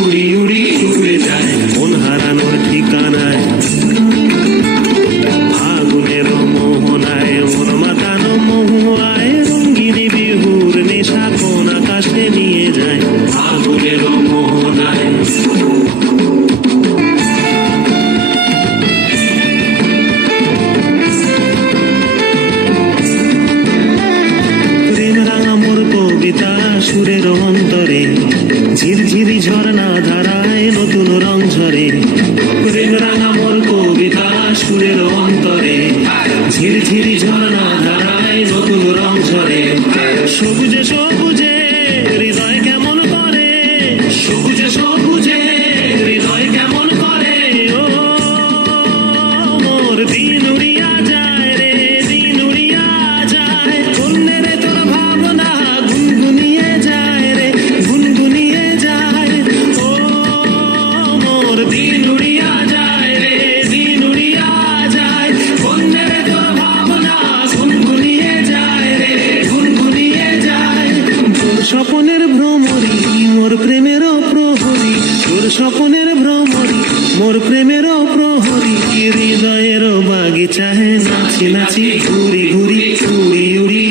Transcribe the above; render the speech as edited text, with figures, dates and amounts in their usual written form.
উড়ি উড়ি উড়ে যায় মন হারানোর ঠিকানায়, আগুনের মোহনায় মন মাতানো মহুয়ায়, রঙ্গিনী বিহুর নেশা কোন আকাশে নিয়ে যায়। আগুনের মোহনায় প্রেম রাঙা মোর কবিতা সুরের অন্তরে, ঝিরঝিরি ঝর্ণা ধারায় নতুন রং ঝরে। প্রেম রাঙা মোর কবিতা সুরের অন্তরে, ঝিরঝিরি ঝর্ণা ধারায় নতুন রং ঝরে। সবুজে সবুজে হৃদয় কেমন করে, সবুজে সবুজে হৃদয় কেমন করে। ও মোর দিন উড়িয়া যায় রে, দিন উড়িয়া যায়। অন্যের তোর ভাবনা গুনগুনিয়ে যায় রে, গুনগুনিয়ে যায়। ও মোর দিন উড়িয়া যায় রে, দিন উড়িয়া যায়। অন্যের তোর ভাবনা গুনগুনিয়ে যায় রে, গুনগুনিয়ে যায়। তোর স্বপনের ভ্রমরি মোর প্রেমেরও প্রহরী, তোর স্বপনের ভ্রমরি মোর প্রেমেরও প্রহরী। হৃদয়েরও বাগিচায় নাচি নাচি ঘুরি ঘুরি উড়ি উড়ি